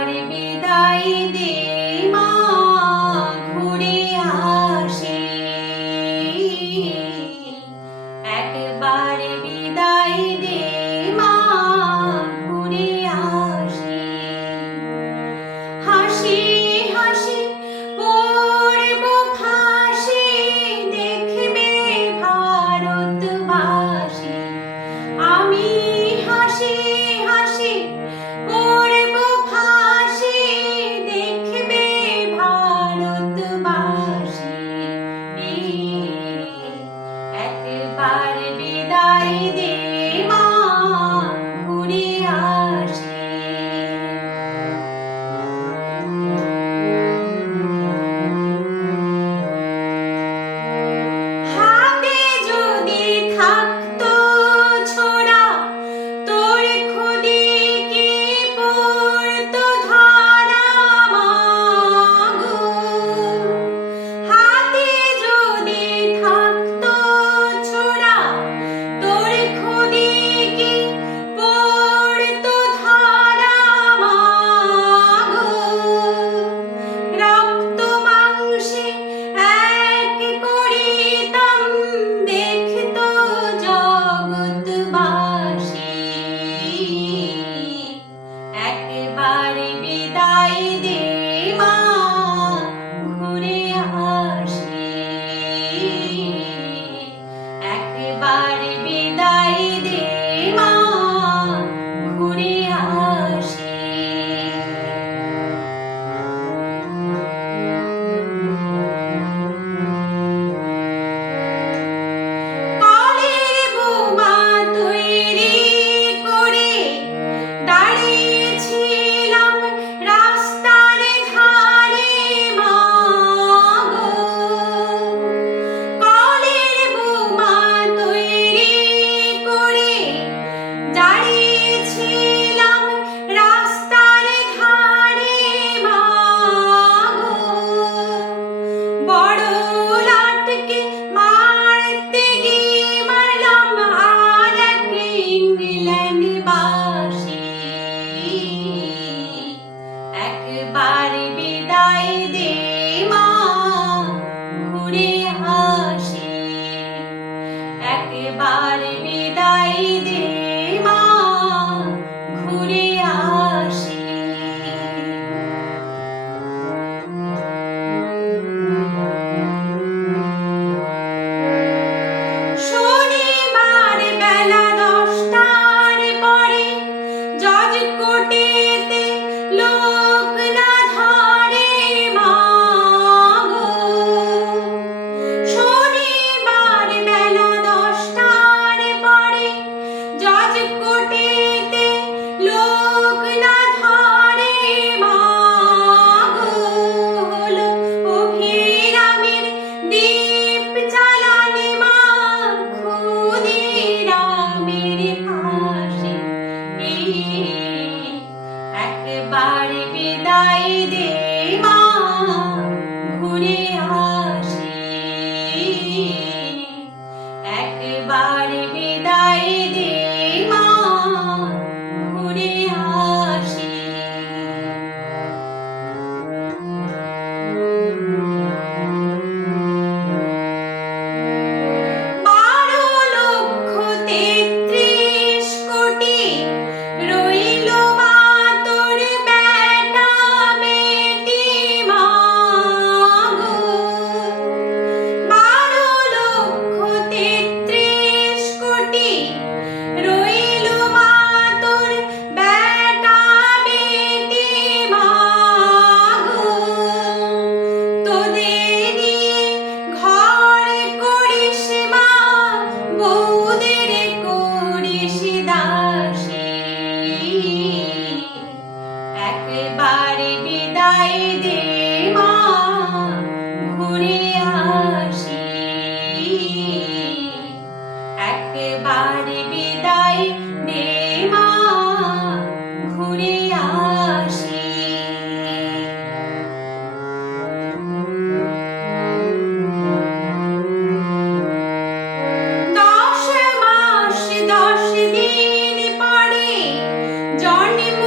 একবার বিদায় দে মা, ঘুরে আসি। একবার বিদায় দে মা, ঘুরে আসি। হাসি হাসি পড়ব ফাঁসি, দেখবে ভারতবাসী। আমি হাসি হাসি পড়ব ফাঁসি, দেখবে ভারতবাসী। একবার বিদায় দে মা, ঘুরে আসি। হাতে যদি থাকতো ছোরা, তোর খুদি কি পড়তো ধরা মাগো। হাতে যদি থাকতো ছোরা, তোর খুদি কি পড়তো ধরা মাগো। রক্ত মাংসে এক করিতাম, দেখতো জগৎবাসী। একবার বিদায় দে মা, ঘুরে আসি। একবার বিদায় দে মা, ঘুরে আসি। কলের বোমা তৈরি করে দাঁড়িয়েছিলাম রাস্তার ধারে মাগো। কলের বোমা তৈরি করে দাঁড়িয়েছিলাম রাস্তার ধারে মাগো। বড় লাটকে মারতে গিয়ে মারলাম আর এক ইংল্যান্ডবাসী। একবার বিদায় দে মা, ঘুরে আসি। একবার বিদায় দে মা, ঘুরে আসি। শনিবার বেলা 10টার পরে জজ কোর্টেতে লোক না ধরে মাগো। শনিবার বেলা 10টার পরে জজ কোর্টেতে লোক না ধরে মাগো। হলো অভিরামের দীপ জ্বালানি মা, ক্ষুদিরামের ফাঁসি। একবার বিদায় দে মা, ঘুরে আসি। একবার বিদায় দে মা, ঘুরে আসি। 12,33,000,000 রইল মা তোর বেটা বেটি মাগো। 12,33,000,000 রইল মা তোর বেটা বেটি মাগো। তোদের নিয়ে ঘর করিস মা, বউদের করিস দাসী। একবার বিদায় দে মা, ঘুরে আসি। একবার বিদায় দে মা, ঘুরে আসি। দশ মাস 10 দিন পরে জন্ম